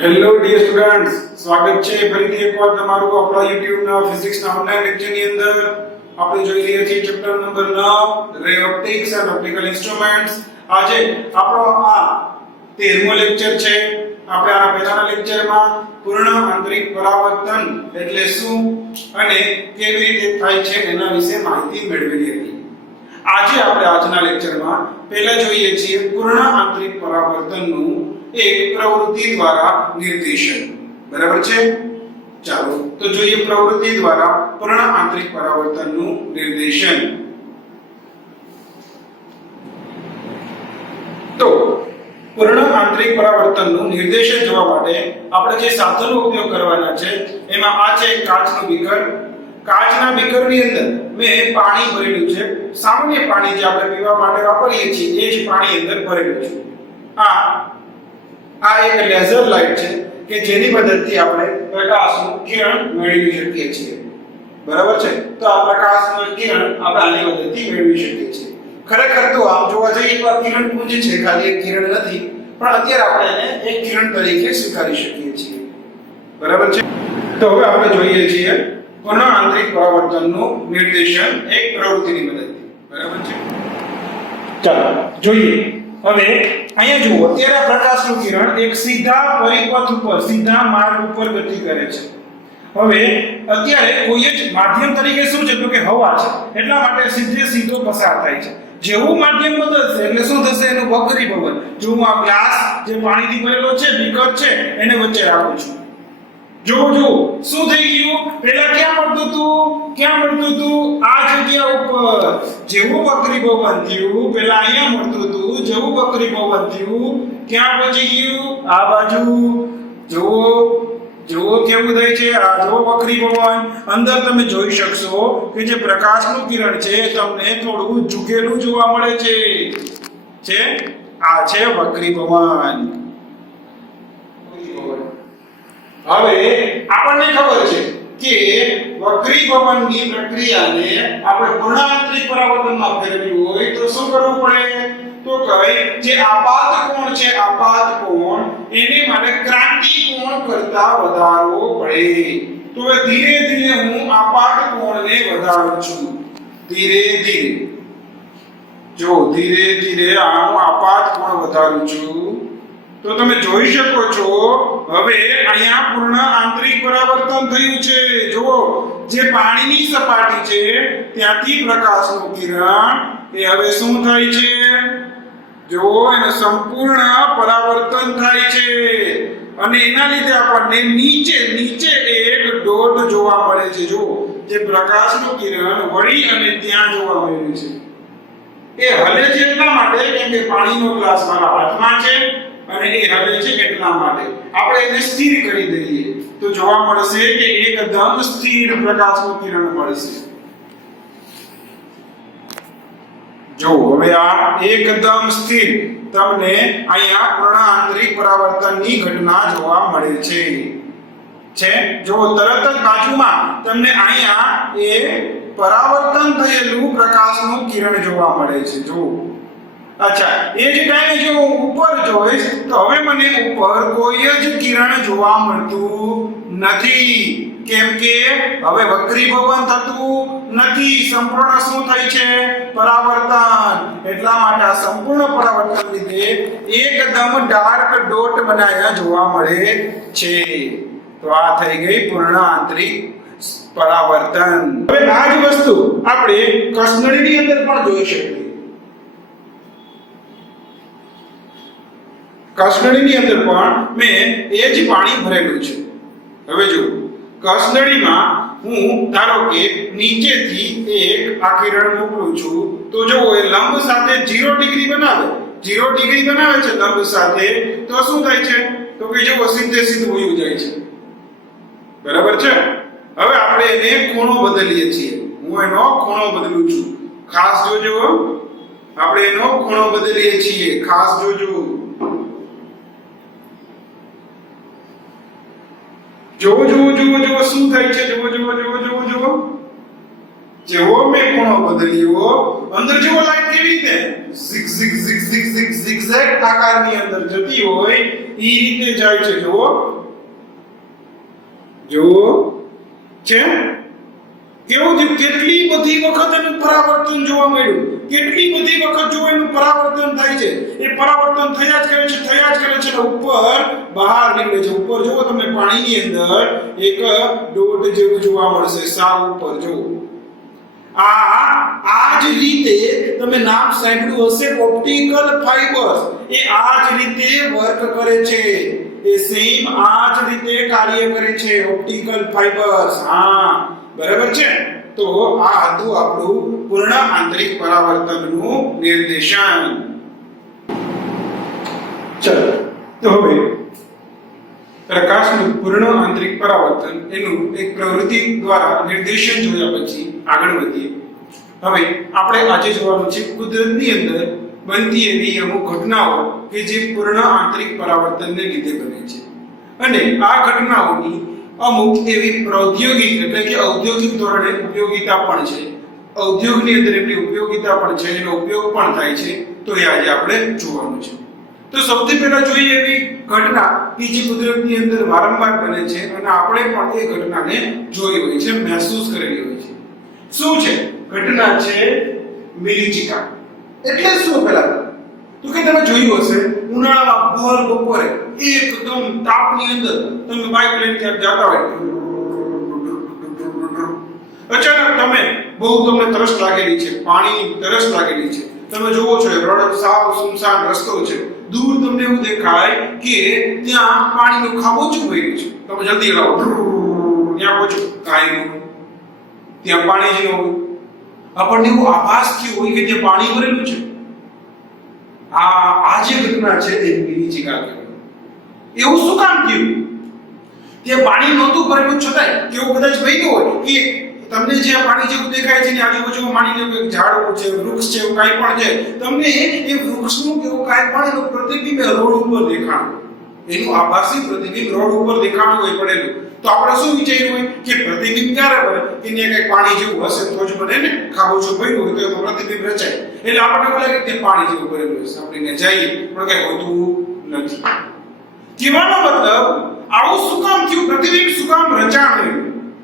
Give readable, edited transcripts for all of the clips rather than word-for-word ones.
Hello dear students, સ્વાગત છે ફરીથી એકવાર તમારું આપણા YouTube ના ફિઝિક્સ ના ઓનલાઈન લેક્ચર ની અંદર. આપણે જોઈ રહ્યા છીએ ચેપ્ટર નંબર 9 રે ઓપ્ટિક્સ એન્ડ ઓપ્ટિકલ ઇન્સ્ટ્રુમેન્ટ્સ. આજે આપણો આ 13મો લેક્ચર છે. આપણે આ પહેલાના લેક્ચરમાં પૂર્ણ આંતરિક પરાવર્તન એટલે શું અને કેવી રીતે થાય છે એના વિશે માહિતી મેળવેલી હતી. આજે આપણે આજના લેક્ચરમાં પહેલા જોઈએ છીએ પૂર્ણ આંતરિક પરાવર્તનનું એક પ્રવૃત્તિ દ્વારા નિર્દેશન. બરાબર છે? ચાલો તો જોઈએ પ્રવૃત્તિ દ્વારા પૂર્ણ આંતરિક પરાવર્તનનું નિર્દેશન. તો પૂર્ણ આંતરિક પરાવર્તનનું નિર્દેશન જોવા માટે આપણે જે સાધનનો ઉપયોગ કરવાના છે એમાં આ છે કાચનું બીકર. કાચના બીકરની અંદર મેં પાણી ભરેલું છે. સામાન્ય પાણી જે આપણે પીવા માટે વાપરીએ છીએ એ જ પાણી અંદર ભરેલું છે. આ એક લેઝર લાઇટ છે કે જેની મદદથી આપણે પ્રકાશનું કિરણ મેળવી શકીએ છીએ. બરાબર છે? તો આ પ્રકાશનું કિરણ આપણે આની મદદથી મેળવી શકીએ છીએ. ખરેખર તો આમ જોવા જઈએ તો આ કિરણ પુંજ છે, ખાલી એક કિરણ નથી, પણ અત્યારે આપણે એને એક કિરણ તરીકે સ્વીકારી શકીએ છીએ. બરાબર છે? તો હવે આપણે જોઈએ છીએ પૂર્ણ આંતરિક પરાવર્તનનું નિર્દેશન એક પ્રવૃત્તિની મદદથી. બરાબર છે? ચાલો જોઈએ. હવે અહીંયા જુઓ, અત્યારે પ્રકાશનું કિરણ એક સીધા પરિપથ ઉપર, સીધા માર્ગ ઉપર ગતિ કરે છે. હવે અત્યારે કોઈ જ માધ્યમ તરીકે શું છે તો કે હવા છે, એટલા માટે સીધો પસાર થાય છે. જેવું માધ્યમ બદલશે એટલે શું થશે? એનું વક્રીભવન. જો હું આ ગ્લાસ જે પાણીથી ભરેલો છે, બીકર છે, એને વચ્ચે રાખું છું. જો શું થઈ ગયું? પહેલા ક્યાં મળતું હતું? આ જગ્યા ઉપર. જેવું વક્રીભવન થયું, પહેલા અહીંયા મળતું હતું, જેવું વક્રીભવન થયું ક્યાં પહોંચી ગયું? આ બાજુ. જો કેવું થાય છે? આ જો વક્રીભવન. અંદર તમે જોઈ શકશો કે જે પ્રકાશનું કિરણ છે તમને થોડું ઝૂકેલું જોવા મળે છે. આ છે વક્રીભવન. હવે આપણને ખબર છે કે વક્રીભવનની પ્રક્રિયાને આપણે પૂર્ણ આંતરિક પરાવર્તનમાં ફેરવવી હોય તો શું કરવું પડે? તો કહે જે આપાત કોણ છે, આપાત કોણ, એને માટે ક્રાંતિ કોણ કરતા વધારવો પડે. તો ધીરે ધીરે હું આપાત કોણને વધારું છું. ધીરે ધીરે હું આપાત કોણ વધારું છું. તો તમે જોઈ શકો છો હવે અહીંયા પૂર્ણ આંતરિક પરાવર્તન થયું છે. જુઓ, જે પાણીની સપાટી છે ત્યાંથી પ્રકાશનું કિરણ એ હવે શું થાય છે? જો એને સંપૂર્ણ પરાવર્તન થાય છે અને એના લીધે આપણને નીચે એક ડોટ જોવા મળે છે. જો જે પ્રકાશનું કિરણ વળી અને ત્યાં જોવા મળે છે. એ હલે છે એટલા માટે કેમ કે પાણીનો ગ્લાસ મારા હાથમાં છે અને એ હલે છે એટલા માટે. આપણે એને સ્થિર કરી દઈએ તો જોવા મળશે કે એકદમ સ્થિર પ્રકાશનું કિરણ મળશે. જો હવે આ એકદમ સ્થિર તમને અહીંયા પૂર્ણ આંતરિક પરાવર્તનની ઘટના જોવા મળે છે. જો તરત જ બાજુમાં તમને અહીંયા એ પરાવર્તન થયેલું પ્રકાશનું કિરણ જોવા મળે છે. જો અચ્છા, એ જ ટાઈમે જો હું ઉપર જોઈશ તો હવે મને ઉપર કોઈ જ કિરણ જોવા મળતું નથી. કેમ કે હવે વક્રીભવન થતું નથી. સંપૂર્ણ શું થાય છે? પરાવર્તન. એટલા માટે આ સંપૂર્ણ પરાવર્તન લીધે એકદમ ડાર્ક ડોટ બનાયા જોવા મળે છે. તો આ થઈ ગઈ પૂર્ણ આંતરિક પરાવર્તન. હવે આ જ વસ્તુ આપણે કસનળીની અંદર પણ જોઈ શકીએ. કસનળીની અંદર પણ મેં એ જ પાણી ભરેલું છે. હવે જો કસનળીમાં હું ધારો કે નીચેથી એક આ કિરણ મોકલું છું તો જો એ લંબ સાથે 0 ડિગ્રી બનાવે છે લંબ સાથે, તો શું થાય છે? તો કે જો સીધું વયું જાય છે. બરાબર છે? હવે આપણે એને ખૂણો બદલીએ છીએ. હું એનો ખૂણો બદલું છું. ખાસ જોજો, આપણે એનો ખૂણો બદલીએ છીએ. ખાસ જોજો. જો શું થાય છે? જો જેવો મેં ખૂણો બદલ્યો, અંદર જેવો લાઈટ કેવી રીતે ઝિગઝેગ આકારની અંદર જતી હોય ઈ રીતે જાય છે. જુઓ છે કેવું થયું, કેટલી બધી વખત એનું પરાવર્તન જોવા મળ્યું, કેટલી બધી વખત જો એનું પરાવર્તન થાય છે. એ પરાવર્તન થયા જ કરે છે ને ઉપર બહાર નીકળે છે. ઉપર જુઓ તમે પાણીની અંદર એક ડોટ જેવું જોવા મળશે, સાવ ઉપર જુઓ. આ જ રીતે તમે નામ સાંભળ્યું હશે ઓપ્ટિકલ ફાઇબર્સ. એ આ જ રીતે વર્ક કરે છે, એ સેમ આ જ રીતે કાર્ય કરે છે ઓપ્ટિકલ ફાઇબર્સ. હા બરાબર છે. તો આ હતું આપણું પૂર્ણ આંતરિક પરાવર્તનનું નિર્દેશન. ચલો તો હવે પ્રકાશનું પૂર્ણ આંતરિક પરાવર્તન એનું એક પ્રવૃત્તિ દ્વારા નિર્દેશન જોયા પછી આગળ વધીએ. હવે આપણે આજે જોવાનું છે કુદરતની અંદર બનતી એવી અમુક ઘટનાઓ કે જે પૂર્ણ આંતરિક પરાવર્તનને લીધે બને છે, અને આ ઘટનાઓની અમુક એવી પ્રાયોગિક એટલે કે ઔદ્યોગિક ધોરણે ઉપયોગિતા પણ છે. ઔદ્યોગની અંદર એની ઉપયોગિતા પણ છે, એનો ઉપયોગ પણ થાય છે. તો એ આજે આપણે જોવાનું છે. તો સૌથી પહેલા જોઈએ એવી ઘટના કે જે કુદરતની અંદર વારંવાર બને છે અને આપણે પણ એ ઘટનાને જોઈ હોય છે, મહેસૂસ કરેલી હોય છે. શું છે ઘટના? છે મિરીચિકા. એટલે શું? પહેલા તો કે તમે જોયું હશે ઉનાળામાં ભર બપોરે એકદમ તાપની અંદર તમે બાઇક લઈને ક્યાંક જતા હોય, અચાનક તમને તરસ લાગેલી છે, પાણીની તરસ લાગેલી છે. તમે જોવો છો રોડ સાવ સુમસાન રસ્તો છે, દૂર તમને એવું દેખાય કે ત્યાં પાણીનું ખાબોચું ભર્યું છે. તમે જલ્દી લાવો, ત્યાં પહોંચો, કાંઈ નહીં, ત્યાં પાણી જ ન હોય. આપણને એવો આભાસ થયો હોય કે ત્યાં પાણી ભરેલું છે. આ જે ઘટના છે એ મિરીચિકા કહેવાય. એવું શું કામ થયું? ત્યાં પાણી નહોતું ભરેલું છતાંય કેવું કદાચ બન્યું હોય કે તમને જે પાણી જેવું દેખાય છે ને આજુબાજુમાં માની લો કે ઝાડ છે, વૃક્ષ છે, કાંઈ પણ છે, તમને એ વૃક્ષનું કેવું કાંઈ પણ એનું પ્રતિબિંબ રોડ ઉપર દેખાણું, એનું આભાસી પ્રતિબિંબ રોડ ઉપર દેખાણું હોય પડેલું. તો આપણે શું વિચાર્યું હોય કે પ્રતિબિંબ ક્યારે બને કે ત્યાં કંઈક પાણી જેવું હશે તો જ બને ને, ખાબોચું ભર્યું હોય તો એમાં પ્રતિબિંબ રચાય. એટલે આપણને એવું લાગે કે પાણી જેવું ભરેલું હશે, આપણે જઈએ પણ કંઈ હોતું નથી. કહેવાનો મતલબ આવું શું કામ થયું, પ્રતિબિંબ શું કામ રચાણું?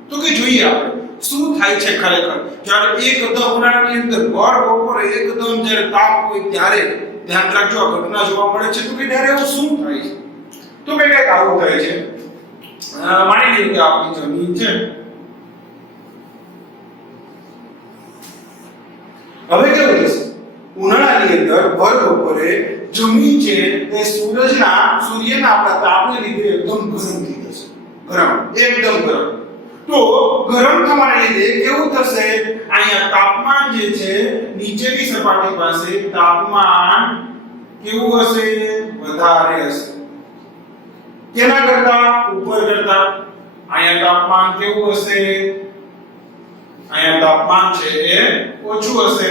તો કે જોઈએ આપણે શું થાય છે ખરેખર જ્યારે એકદમ ઉનાળાની અંદર ભર બપોરે એકદમ જ્યારે તાપ હોય ત્યારે ધ્યાન રાખજો આ ઘટના જોવા મળે છે. તો કે ત્યારે એવું શું થાય છે? તો કે કંઈક આવું થાય છે. માની લઈએ કે આપણી જમીન છે, હવે કેવું થશે ઉનાળાની અંદર ભર બપોરે જમીન છે તે સૂર્યના આપણા તાપને લીધે એકદમ ગરમ થઈ જશે. એકદમ ગરમ. તો ગરમ થવાને લીધે કેવું થશે, અહીંયા તાપમાન જે છે નીચેની સપાટી પાસે તાપમાન કેવું હશે, વધારે હશે. કેના કરતા? ઉપર કરતા. અહીંયા તાપમાન કેવું હશે, અહીંયા તાપમાન છે એ ઓછું હશે.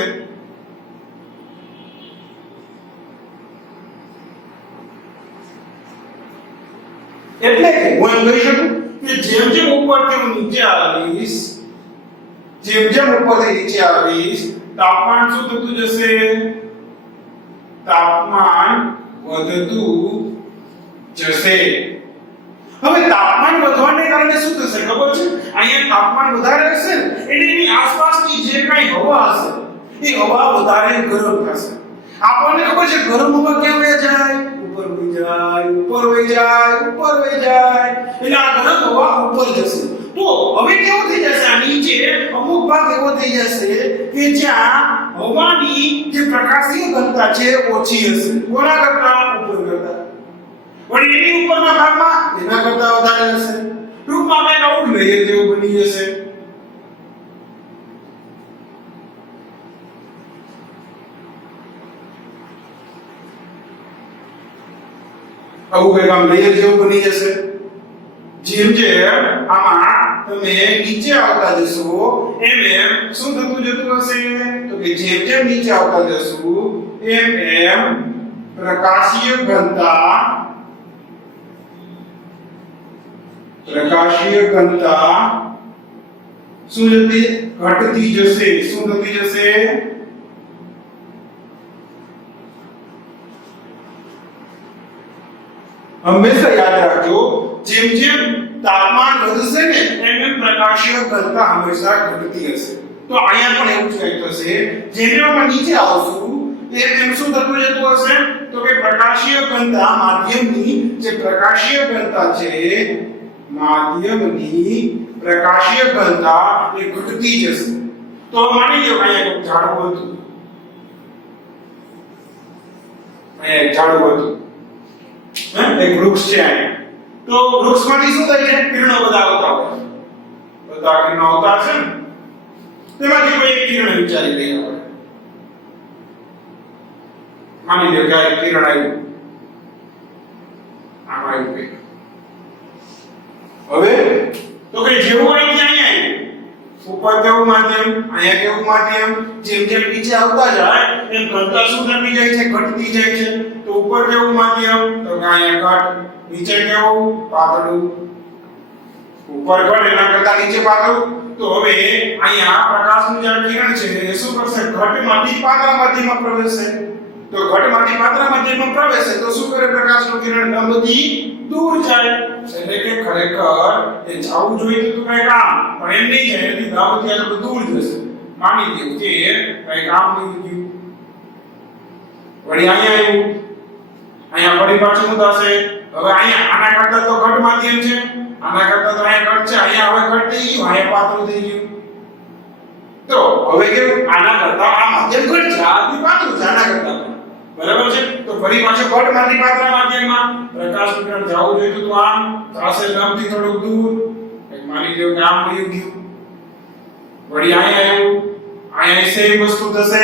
એટલે કે હું એમ કહી શકું કે જેમ જેમ ઉપરથી હું નીચે આવીશ, તાપમાન શું થતું જશે, તાપમાન વધતું જશે. હવે તાપમાન વધવાને કારણે શું થશે ખબર છે? અહીંયા તાપમાન વધારે હશે એટલે એની આસપાસની જે કાંઈ હવા હશે એ હવા વધારે ગરમ થશે. આપણને ખબર છે ગરમ હવા ક્યાં વહી જાય, ઉપર વહી જાય, ઉપર વહી જાય, ઉપર વહી જાય. એટલે આ ગરમ હવા ઉપર જશે. તો હવે કેવું થઈ જશે, આ નીચે અમુક ભાગ એવો થઈ જશે કે જ્યાં હવાની જે પ્રકાશીય ઘનતા છે ઓછી હશે. કોના કરતા? ઉપર કરતા. વળી એની ઉપરના ભાગમાં એના કરતા વધારે હશે. ટૂંકમાં કંઈક આવું લેયર જેવું બની જશે. આવું કંઈક આમ લેયર જેવું બની જશે. જેમ જેમ આમાં તમે નીચે આવતા જશો એમ એમ શું થતું જતું હશે, તો કે જેમ જેમ નીચે આવતા જશું એમ એમ પ્રકાશીય ઘનતા શું જતી ઘટતી જશે. શું થતી જશે? હંમેશા યાદ રાખજો જેમ જેમ તાપમાન વધશે ને એમ એમ પ્રકાશીય ઘનતા હંમેશા ઘટતી હશે. તો અહીંયા પણ એવું જ કંઈક થશે. જેમ જેમ આપણે નીચે આવશું એમ શું થતું જતું હશે તો કે પ્રકાશીય ઘનતા માધ્યમની જે પ્રકાશીય ઘનતા છે માધ્યમની પ્રકાશીય ઘનતા એ ઘટતી જશે. તો માની લો અહીંયા એક ઝાડવું હતું, અહીંયા એક ઝાડવું હતું, એક વૃક્ષ છે અહીંયા. તો વૃક્ષમાંથી શું થાય છે? કિરણો બધા આવતા હોય, બધા કિરણો આવતા હશે ને, તેમાંથી કોઈ એક કિરણ વિચારી લઈએ આપણે. માની લો કે આ કિરણ આવ્યું, આમ આવ્યું કંઈક. હવે તો કે જેવું અહીં અહીંયા આવ્યું, ઉપર કેવું માધ્યમ, અહીંયા કેવું માધ્યમ, જેમ જેમ નીચે આવતા જાય એમ ઘનતા શું થતી જાય છે? ઘટતી જાય છે. તો ઉપર કેવું માધ્યમ તો કે અહીંયા ઘટ, નીચે કેવું? પાતળું. ઉપર ઘટ એના કરતા નીચે પાતળું. તો હવે અહીંયા પ્રકાશનું જે કિરણ છે એ શું કરશે? ઘટમાંથી પાતળા માધ્યમમાં પ્રવેશશે. તો ઘટમાંથી પાતળા માધ્યમમાં પ્રવેશે તો શું કરે? પ્રકાશનું કિરણ લંબથી દૂર જાય. એટલે કે ખરેખર એ જવું જોઈએ તો કઈ કામ, પણ એમ નહીં જાય, એની લંબથી આગળ દૂર જશે. માની લો કે કઈ કામ નહીં થયું. વળી અહીંયા આવ્યું, અહીંયા ફરી પાછું શું થશે? હવે અહીંયા આના કરતા તો ઘટ માધ્યમ છે, આના કરતા તો અહીંયા ઘટ છે, અહીંયા હવે ઘટ થઈ ગયું, અહીંયા પાતળું થઈ ગયું. તો હવે કેવું? આના કરતા આ માધ્યમ ઘટ છે, આથી પાતળું છે આના કરતા. બરાબર છે? તો ફરી પાછો ઘટમાંથી પાતળા માધ્યમમાં પ્રકાશનું કિરણ જવું જોઈએ તો આમ થશે લંબથી થોડુંક દૂર. એક માની લો કે આમ વયું ગયું. વળી અહીંયા આવ્યું, અહીંયા સેમ વસ્તુ થશે.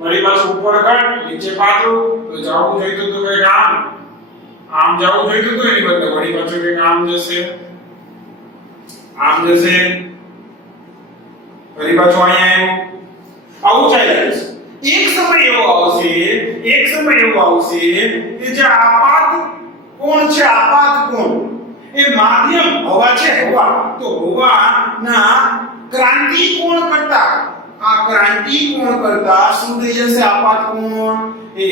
વળી પાછું ઉપર ઘટ, નીચે પાતળું. તો જવું જોઈએ તો કંઈક આમ જવું જોઈએ તો એની બદલે વળી પાછું કંઈક આમ જશે, આમ જશે. ફરી પાછું અહીંયા આવ્યું, આવું ચાલ્યા જશે. એક સમય એવો આવશે કે જે આપાત કોણ છે, આપાત કોણ એ માધ્યમ હવા છે, હવા. તો હવાના ક્રાંતિ કોણ કરતા, આ ક્રાંતિ કોણ કરતા શું થઈ જશે? આપાત કોણ એ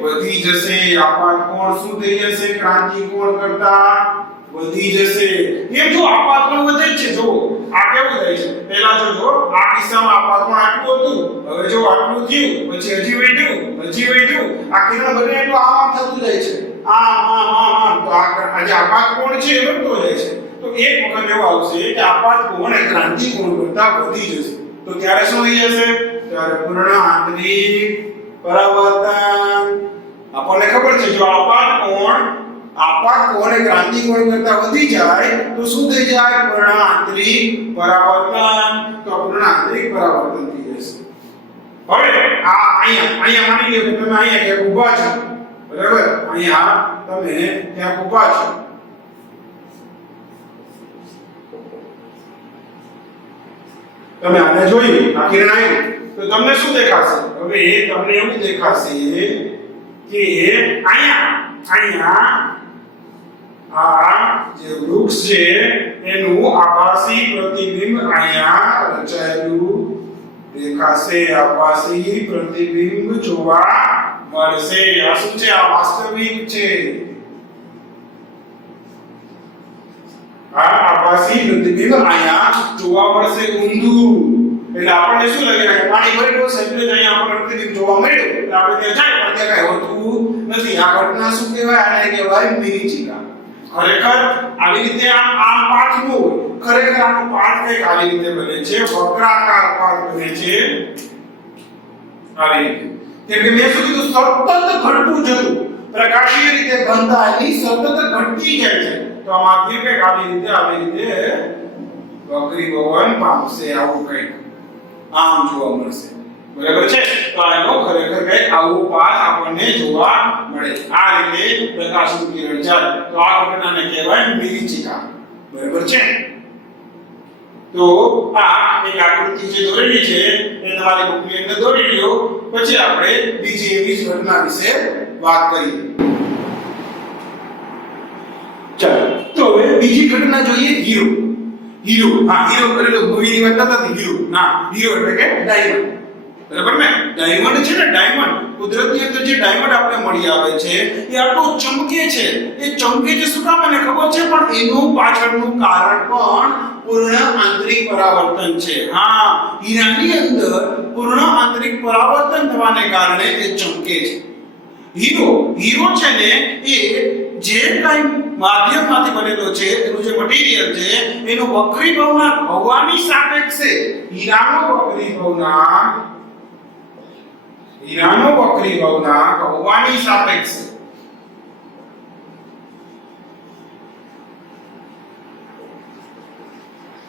વધી જશે. આપાત કોણ શું થઈ જશે? ક્રાંતિ કોણ કરતા વધી જશે. કેમ? જો આપાત કોણ વધે છે, જો આ કેવું થાય છે? પહેલા જો આ કિસ્સામાં આપાત કોણ આટલું હતું, હવે જો આટલું થયું, પછી હજી વધ્યું. આ કિરણ બને એટલું આમ થતું જાય છે, આમ. તો આ જે આપાત કોણ છે એ વધતો જાય છે. તો એક વખત એવો આવશે કે આપાત કોણ એ ક્રાંતિ કોણ કરતા વધી જશે. તો ત્યારે શું થઈ જશે? ત્યારે પૂર્ણ આંતરિક પરાવર્તન. આપણને ખબર છે જો આપાત કોણ એ ક્રાંતિ કોણ કરતા વધી જાય તો શું થઈ જાય? પૂર્ણ આંતરિક પરાવર્તન. તો પૂર્ણ આંતરિક પરાવર્તન થઈ જશે. હવે આ અહીંયા માની લો કે તમે અહીંયા ક્યાંક ઊભા છો, બરાબર? અહીંયા તમે ક્યાંક ઊભા છો. તમે આને જોયું, આ કિરણ આવ્યું તો તમને શું દેખાશે? હવે તમને એવું દેખાશે કે અહીંયા આ જે વૃક્ષ છે એનું આભાસી પ્રતિબિંબ અહીંયા રચાયેલું દેખાશે. આભાસી પ્રતિબિંબ જોવા મળશે. આ શું છે? આ વાસ્તવિક છે. આ આભાસી પ્રતિબિંબ અહીંયા જોવા મળશે ઊંધું. એટલે આપણને શું લાગે કે પાણી ભરેલું છે એટલે અહીંયા આપણને પ્રતિબિંબ જોવા મળ્યું એટલે આપણે ત્યાં જાય, પણ ત્યાં કઈ હોતું નથી. આ ઘટના શું કહેવાય? આને કહેવાય મિરીચિકા. ખરેખર આવી રીતે આમ પાઠ ન હોય. ખરેખર આનો પાઠ કંઈક આવી રીતે બને છે, વક્રાકાર પાઠ બને છે આવી રીતે. કેમ કે મેં શું કીધું? સતત ઘટતું જતું પ્રકાશીય રીતે ઘનતા એની સતત ઘટતી જાય છે. તો આ માધ્યમ કંઈક આવી રીતે વક્રીભવન પામશે. આવું કંઈક આમ જોવા મળશે. બરાબર છે? તો આનો ખરેખર કંઈક આવું પાઠ આપણને જોવા મળે. આ રીતે પ્રકાશનું કિરણ જાય તો આ ઘટનાને કહેવાય મિરીચિકા. બરાબર છે? તો આ એક આકૃતિ જે દોરેલી છે એ તમારી બુકની અંદર દોરી લ્યો. પછી આપણે બીજી એવી જ ઘટના વિશે વાત કરીએ. ચાલો તો હવે બીજી ઘટના જોઈએ. હીરો. હા, હીરો કરેલો મૂવીની વાત નથી. હીરો એટલે કે ડાયમંડ. બરાબર ને? ડાયમંડ છે ને, ડાયમંડ કુદરતની અંદર જે ડાયમંડ આપણે મળી આવે છે એ આટલો ચમકે છે. એ ચમકે છે શું કામ મને ખબર છે, પણ એનું પાછળનું કારણ પણ પૂર્ણ આંતરિક પરાવર્તન છે. હા, હીરાની અંદર પૂર્ણ આંતરિક પરાવર્તન થવાને કારણે એ ચમકે છે. હીરો છે ને એ જે કઈ માધ્યમમાંથી બનેલો છે, એનું જે મટીરીયલ છે એનું વક્રીભવનાંક હવાની સાપેક્ષે હીરાનો વક્રીભવનાંક હવાની સાપેક્ષે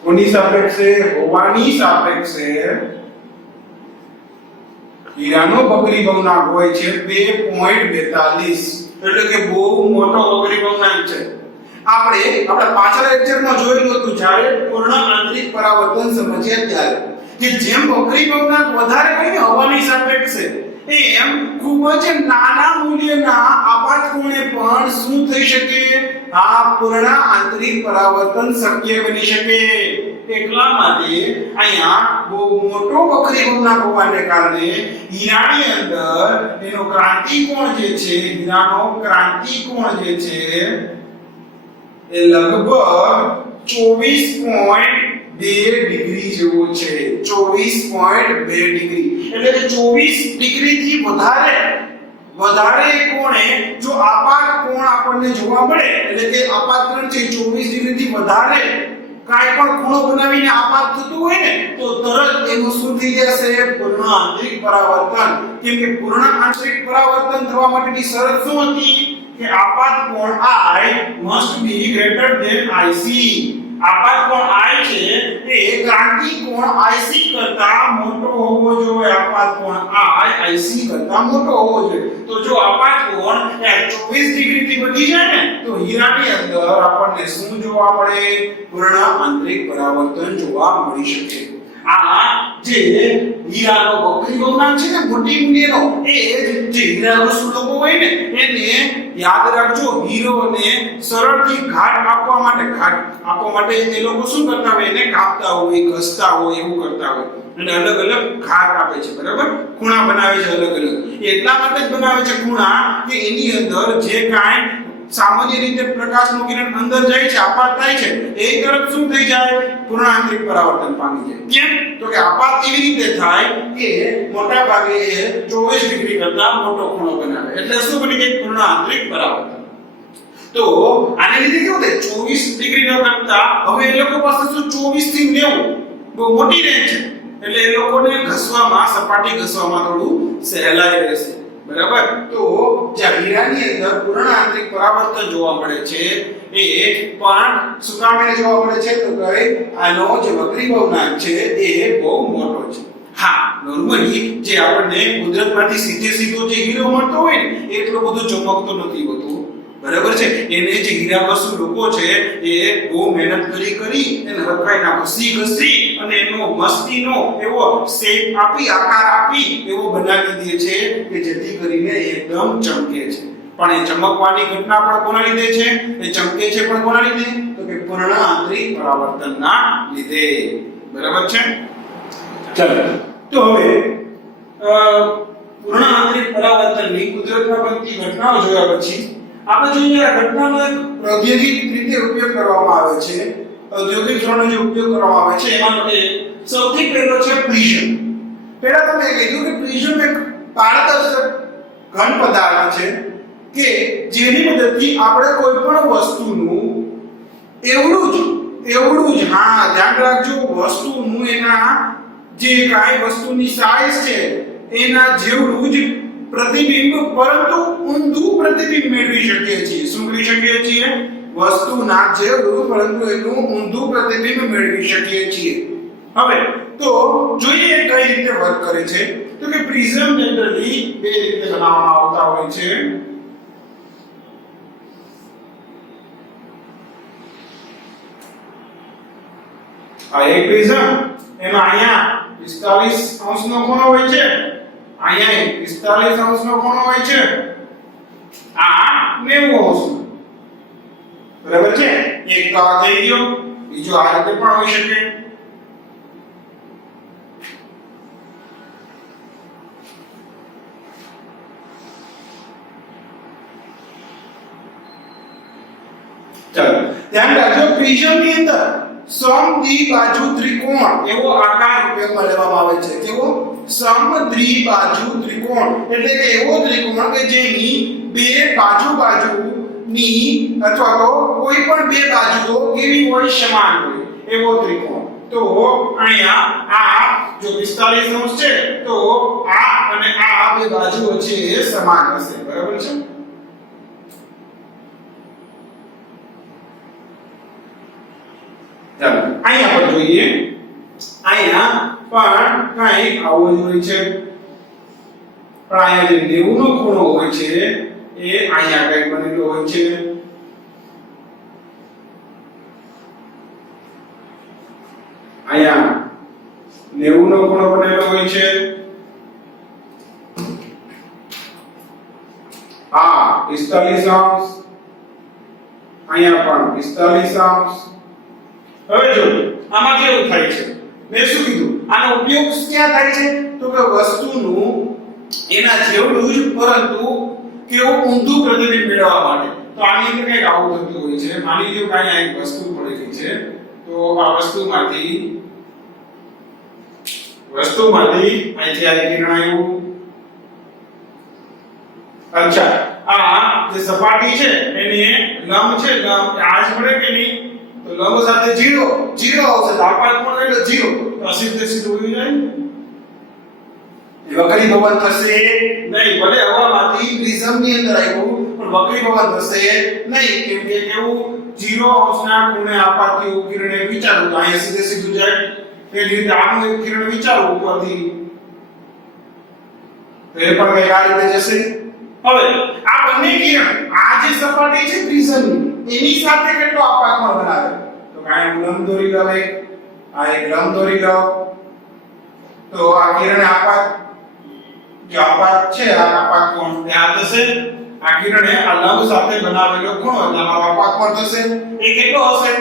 કોની સાપેક્ષે? હવાની સાપેક્ષે હીરાનો વક્રીભવનાંક હોય છે 2.42, એટલે કે બહુ મોટો વક્રીભવનાંક છે. આપણે આપણા પાછલા લેક્ચરમાં જોયેલું હતું જ્યારે પૂર્ણ આંતરિક પરાવર્તન સમજ્યા ત્યારે કે જેમ વક્રીભવનાંક વધારે હોય ને હવાની સાપેક્ષે, એમ ખૂબ જ નાના મૂલ્યના આપાત ખૂણે પણ શું થઈ શકે? આ પૂર્ણ આંતરિક પરાવર્તન શક્ય બની શકે. એટલા માટે અહીંયા બહુ મોટો વક્રીભવનાંક હોવાને કારણે હીરાની અંદર એનો ક્રાંતિકોણ જે છે, હીરાનો ક્રાંતિકોણ જે છે એ લગભગ 24.2 ડિગ્રી જેવો છે. 24.2 ડિગ્રી એટલે કે 24 ડિગ્રીથી વધારે કોણે જો આપાત કોણ આપણને જોવા મળે, એટલે કે આપાતરણ છે 24 ડિગ્રીથી વધારે કાઈ પણ ખૂણો બનાવીને આપાત થતું હોય ને તો તરત એનું શું થઈ જશે? પૂર્ણ આંતરિક પરાવર્તન. કેમ કે પૂર્ણ આંતરિક પરાવર્તન થવા માટેની શરત શું હતી કે આપાત કોણ I must be greater than IC. આપાત કોણ I છે એ ક્રાંતિ કોણ IC કરતા મોટો હોવો જોઈએ. આપાત કોણ IC કરતા મોટો હોવો જોઈએ. તો જો આપાત કોણ 24 ડિગ્રીથી વધી જાય ને તો હીરાની અંદર આપણને શું જોવા મળે? પૂર્ણ આંતરિક પરાવર્તન જોવા મળી શકે. આ જે હીરાનો વક્રીભવનાંક છે ને મોટી મૂલ્યનો, એ જે હીરારસુ લોકો હોય ને એને યાદ રાખજો, હીરોને સરળથી ઘાટ આપવા માટે એ લોકો શું કરતા હોય? એને કાપતા હોય, ઘસતા હોય, એવું કરતા હોય અને અલગ અલગ ઘાટ આપે છે. બરાબર, ખૂણા બનાવે છે અલગ અલગ. એટલા માટે જ બનાવે છે ખૂણા કે એની અંદર જે કાંઈ સામાન્ય રીતે પ્રકાશનું કિરણ અંદર જાય છે, આપાત થાય છે, એ તરફ શું થઈ જાય? પૂર્ણ આંતરિક પરાવર્તન પામી જાય. કેમ? તો કે આપાત એવી રીતે થાય કે મોટા ભાગે એ 24 ડિગ્રી કરતા મોટો ખૂણો બનાવે, એટલે શું બની જાય? પૂર્ણ આંતરિક પરાવર્તન. તો આને લીધે કેવું થાય? 24 ડિગ્રી કરતા હવે એ લોકો પાસે શું 24 થી 90 બહુ મોટી રેન્જ છે, એટલે એ લોકોને ઘસવામાં, સપાટી ઘસવામાં થોડું સહેલાઈ રહેશે. બરાબર. તો જે હીરાની અંદર પૂર્ણ આંતરિક પરાવર્તન જોવા મળે છે એ પણ શું કામ જોવા મળે છે? તો કે આનો જે વક્રીભવનાંક છે એ બહુ મોટો છે. હા, નોર્મલી જે આપણને કુદરતમાંથી સીધો જે હીરો મળતો હોય ને એટલો બધો ચમકતો નથી હોતો. બરાબર છે. એને જે હીરારસુ લોકો છે એ બહુ મહેનત કરી એને હરખાઈના ઘસી અને એનો મસ્તીનો એવો શેપ આપી, આકાર આપી એવો બનાવી દે છે કે જેથી કરીને એકદમ ચમકે છે. પણ એ ચમકવાની ઘટના પણ કોના લીધે છે? એ ચમકે છે પણ કોના લીધે? તો કે પૂર્ણ આંતરિક પરાવર્તનના લીધે. બરાબર છે. ચાલો, તો હવે પૂર્ણ આંતરિક પરાવર્તનની કુદરતમાં બનતી ઘટનાઓ જોયા પછી આપણે જોઈએ આ ઘટનાનો એક ઔદ્યોગિક રીતે ઉપયોગ કરવામાં આવે છે. ઔદ્યોગિક ધોરણે જે ઉપયોગ કરવામાં આવે છે એમાં સૌથી પહેલો છે પ્રિઝમ. પહેલા તમે કીધું કે પ્રિઝમ એક પારદર્શક ઘન પદાર્થ છે કે જેની મદદથી આપણે કોઈ પણ વસ્તુનું એવડું જ હા ધ્યાન રાખજો, વસ્તુનું એના જે કાંઈ વસ્તુની સાઈઝ છે એના જેવડું જ પ્રતિબિંબ, પરંતુ ઊંધું પ્રતિબિંબ મેળવી શકીએ છીએ. શું કરી શકીએ છીએ? વસ્તુના જેવડું પરંતુ એનું ઊંધું પ્રતિબિંબ મેળવી શકીએ છીએ. હવે તો જોઈએ કઈ રીતે વર્ક કરે છે. તો કે પ્રિઝમ જનરલી બે રીતે બનાવવામાં આવતા હોય છે. આ એક પ્રિઝમ, એમાં અહીંયા 45 અંશનો ખૂણો હોય છે, અહીંયા 45 અંશનો ખૂણો હોય છે, આ 90 અંશનો. બરાબર છે. એક તો આ થઈ ગયો, બીજો આ રીતે પણ હોઈ શકે. ચાલો ધ્યાન રાખજો પ્રિઝમની અંદર સમદ્વિબાજુ ત્રિકોણ એવો આકાર ઉપયોગમાં લેવામાં આવે છે કેવો સમદ્વિબાજુ ત્રિકોણ એટલે કે એવો ત્રિકોણ કે જેની બે બાજુની અથવા તો કોઈ પણ બે બાજુઓ કેવી હોય સમાન હોય એવો ત્રિકોણ તો અહીંયા આ જો 45 અંશ છે તો આ અને આ બે બાજુઓ છે એ સમાન હશે બરાબર છે ચાલો અહીંયા પર જોઈએ અહીંયા પણ કંઈક આવું જ હોય છે પણ અહીંયા જે 90 નો ખૂણો હોય છે એ અહીંયા કંઈક બનેલો હોય છે અહીંયા 90 નો ખૂણો બનેલો હોય છે આ 45 અંશ અહીંયા પણ 45 અંશ હવે જો આમાં કેવું થાય છે મેં શું કીધું આનો ઉપયોગ ક્યાં થાય છે તો કે વસ્તુનું એના જેવડું જ પરંતુ કેવું ઊંધું પ્રતિબિંબ મેળવવા માટે તો આની અંદર કંઈક આવું થતું હોય છે માની લો કે અહીંયા એક વસ્તુ પડેલી છે તો આ વસ્તુમાંથી અહીંથી આ કિરણ આવ્યું અચ્છા આ જે સપાટી છે એને લંબ છે લંબ આ જ મળે કે નહીં તો લંબ સાથે 0 આવશે તો આપાત કોણ એટલે 0 તો અસીધે સીધું ઉડી જાય એ વક્રી ભવન થશે નહીં ભલે હવામાંથી પ્રિઝમની અંદર આવ્યું પણ વક્રી ભવન થશે નહીં કેમ કે કેવું 0 અંશના ખૂણે આપાતથી કિરણે વિચારો તો અહીંયા સીધે સીધું જાય એ રીતે આનું એક કિરણ વિચારો ઉપરથી તો એ પણ કઈ આ રીતે જશે હવે આ બંને કિરણ આ જે સપાટી છે પ્રિઝમની એની સાથે કેટલો આપાત કોણ બનાવે તો કાંઈ લંબ દોરી લો આ એક લંબ દોરી લો તો આ કિરણ આપાત જે આપાત છે આ આપાત કોણ ત્યાં થશે આ કિરણે આ લંબ સાથે બનાવેલો ખૂણો એટલે આ આપાત કોણ થશે એ કેટલો હશે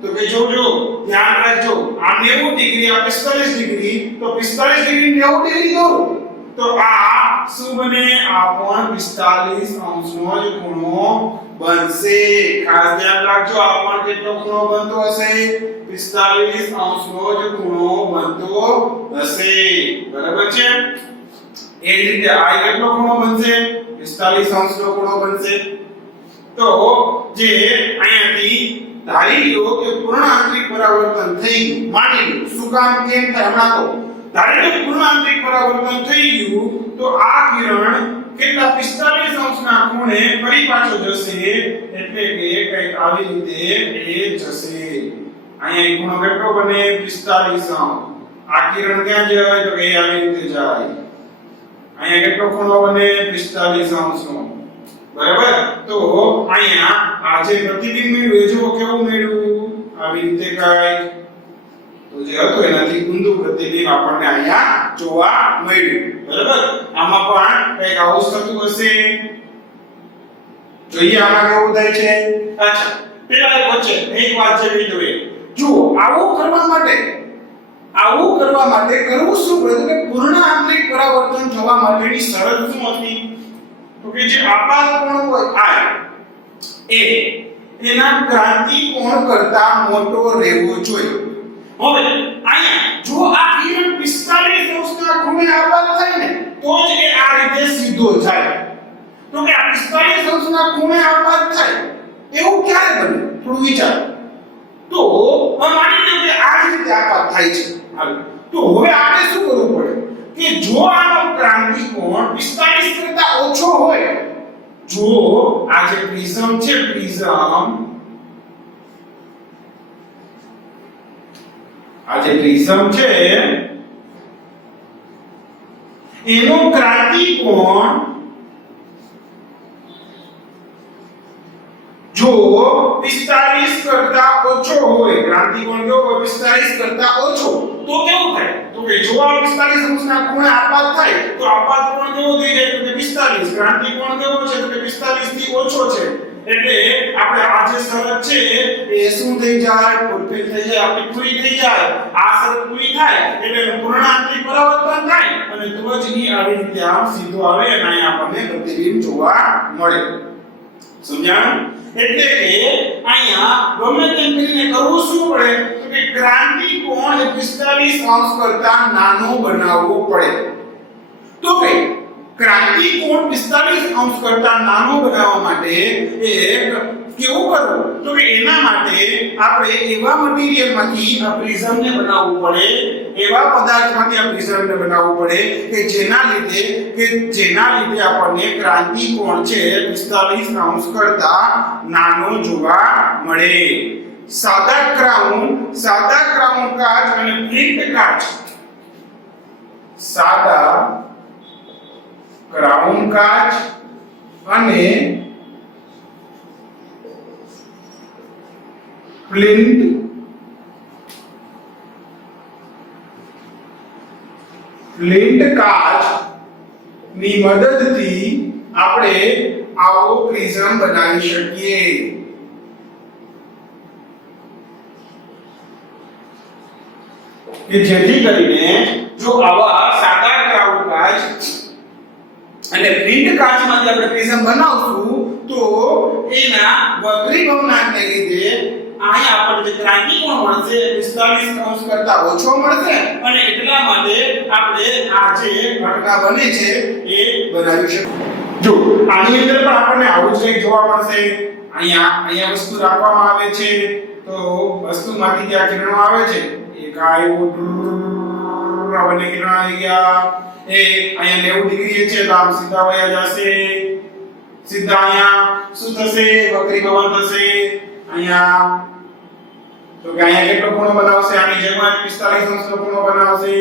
તો કે જોજો ધ્યાન રાખજો આ 90 ડિગ્રી આ 45 ડિગ્રી તો 45 ડિગ્રી 90 ડિગ્રી દો તો આ શું બને આ પણ 45 અંશનો જ ખૂણો બનશે ખાસ ધ્યાન રાખજો આ પણ કેટલો ખૂણો બનતો હશે 45 અંશનો જ ખૂણો બનતો હશે બરાબર છે એ રીતે આ કેટલો ખૂણો બનશે 45 અંશનો ખૂણો બનશે તો જે અહીંયાથી ધારી લો કે પૂર્ણ આંતરિક પરાવર્તન થઈ ગયું માની લો શું કામ કેમ થાય હમણાં તો ધારી લો પૂર્ણ આંતરિક પરાવર્તન થઈ ગયું તો આ કિરણ કેટલા 45 અંશના ખૂણે ફરી પાછો જશે એટલે કે કંઈક આવી રીતે એ જશે અહીંયા ખૂણો કેટલો બને 45 અંશ આ કિરણ ક્યાં જાય તો એ આવી રીતે જાય અહીંયા કેટલો ખૂણો બને 45 અંશનો બરાબર તો અહીંયા આ જે પ્રતિબિંબ મેળવ્યું જો કેવું મેળવ્યું આવી રીતે કાંઈ તો જે હતો એનાથી ઊંધું પ્રતિબિંબ આપણને અહીંયા જોવા મળ્યું બરાબર આમાં પણ કંઈક આવું થતું હશે જોઈએ આમાં કેવું થાય છે અચ્છા પેલા વચ્ચે એક વાત છે જોઈએ જુઓ આવું કરવા માટે કરવું શું પડે કે પૂર્ણ આંતરિક પરાવર્તન થવા માટેની શરત શું હતી તો કે જે આપાત કોણ હોય આ એ એના ક્રાંતિ કોણ કરતા મોટો રહેવો જોઈએ હવે અહીંયા જો આ કિરણ 45 અંશના ખૂણે આપાત થાય ને તો જ એ આ રીતે સીધો જાય તો કે આ 45 અંશના ખૂણે આપાત થાય એવું ક્યારે બને થોડું વિચાર તો માની લો કે આ રીતે આપાત થાય છે તો હવે આપણે શું કરવું પડે કે જો આનો ક્રાંતિ કોણ 45 કરતા ઓછો હોય જો આ જે પ્રિઝમ છે એનો ક્રાંતિ કોણ જો 45 કરતા ઓછો હોય ક્રાંતિ કોણ જો 45 કરતા ઓછો તો કેવું થાય તો કે જો આ 45 અંશના ખૂણે આપાત થાય તો આપાત કોણ કેવો થઈ જાય તો કે 45 ક્રાંતિ કોણ કેવો છે તો કે 45 થી ઓછો છે એટલે આપણે આ જે શરત છે એ શું થઈ જાય પરફેક્ટ થઈ જાય આપણી પૂરી થઈ જાય આ શરત પૂરી થાય એટલે પૂર્ણ આંતરિક પરાવર્તન થાય અને તો જ ઈ આવી રીતે આમ સીધો આવે અને અહીં આપણને પ્રતિબિંબ જોવા મળે સમજાણું એટલે કે અહીંયા ગમે તેમ કરીને કરવું શું પડે તો કે ક્રાંતિ કોણ 45 અંશ કરતા નાનો બનાવવો પડે તો કે ક્રાંતિ કોણ 45 અંશ કરતા નાનો બનાવવા માટે એક કેવું કરવું તો કે એના માટે આપણે એવા મટીરીયલમાંથી આ પ્રિઝમને બનાવવું પડે એવા પદાર્થમાંથી આ પ્રિઝમને બનાવવું પડે કે જેના લીધે આપણને ક્રાંતિ કોણ છે 45 અંશ કરતા નાનો જોવા મળે સાદા ક્રાઉન કાચ અને ફ્લિન્ટ કાચ સાદા ક્રાઉન કાચ અને ફ્લિન્ટ કાચ ની મદદથી આપણે આવો પ્રિઝમ બનાવી શકીએ કે જેથી કરીને જો આવા સાદા ક્રાઉન કાચ અને ફ્લિન્ટ કાચમાંથી આપણે પ્રિઝમ બનાવશું તો એના વક્રીભવનાંકને લીધે અહીં આપણને ક્રાંતિ કોણ મળશે 45 અંશ કરતા ઓછો મળશે અને એટલા માટે આપણે આ જે ઘટના બને છે એ બનાવી શકીએ જો આની અંદર પણ આપણને આવું જ કંઈક જોવા મળશે અહીંયા વસ્તુ રાખવામાં આવે છે તો વસ્તુમાંથી જે કિરણો આવે છે એક આવ્યો બંને કિરણો આવી ગયા એ અહીંયા 90 ડિગ્રી છે તો આમ સીધા વયા જશે સીધા અહીંયા શું થશે વક્રીભવન થશે અહીંયા તો કે અહીંયા કેટલો ખૂણો બનાવશે આની જેમ 45 અંશનો ખૂણો બનાવશે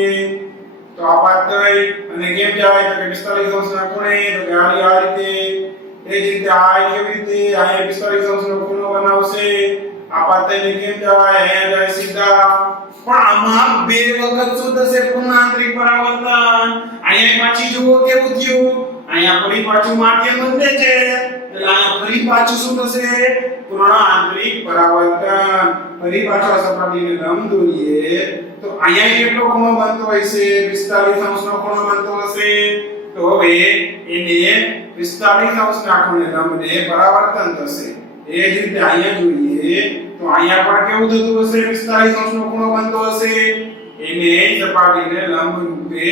તો આ પાથ થઈ અને કેમ જાય તો કે 45 અંશના ખૂણે તો કે આ રીતે એ જ રીતે આ કેવી રીતે અહીંયા 45 અંશનો ખૂણો બનાવશે આ પાથ થઈને કેમ જાય અહીંયા જાય સીધા પણ આમાં બે વખત શું થશે પૂર્ણ આંતરિક પરાવર્તન અહીંયા પાછી જુઓ કેવું થયું અહીંયા ફરી પાછું માધ્યમ બદલે છે એટલે અહીંયા ફરી પાછું શું થશે પૂર્ણ આંતરિક પરાવર્તન ફરી પાછો સપાટીને લંબ દોરીએ તો અહીંયા કેટલો ખૂણો બનતો હશે 45 અંશનો ખૂણો બનતો હશે તો હવે એને 45 અંશના ખૂણે લંબને પરાવર્તન થશે એ જ રીતે અહીંયા જોઈએ તો અહીંયા પણ કેવું થતું હશે 45 અંશનો ખૂણો બનતો હશે એને સપાટીને લંબ રૂપે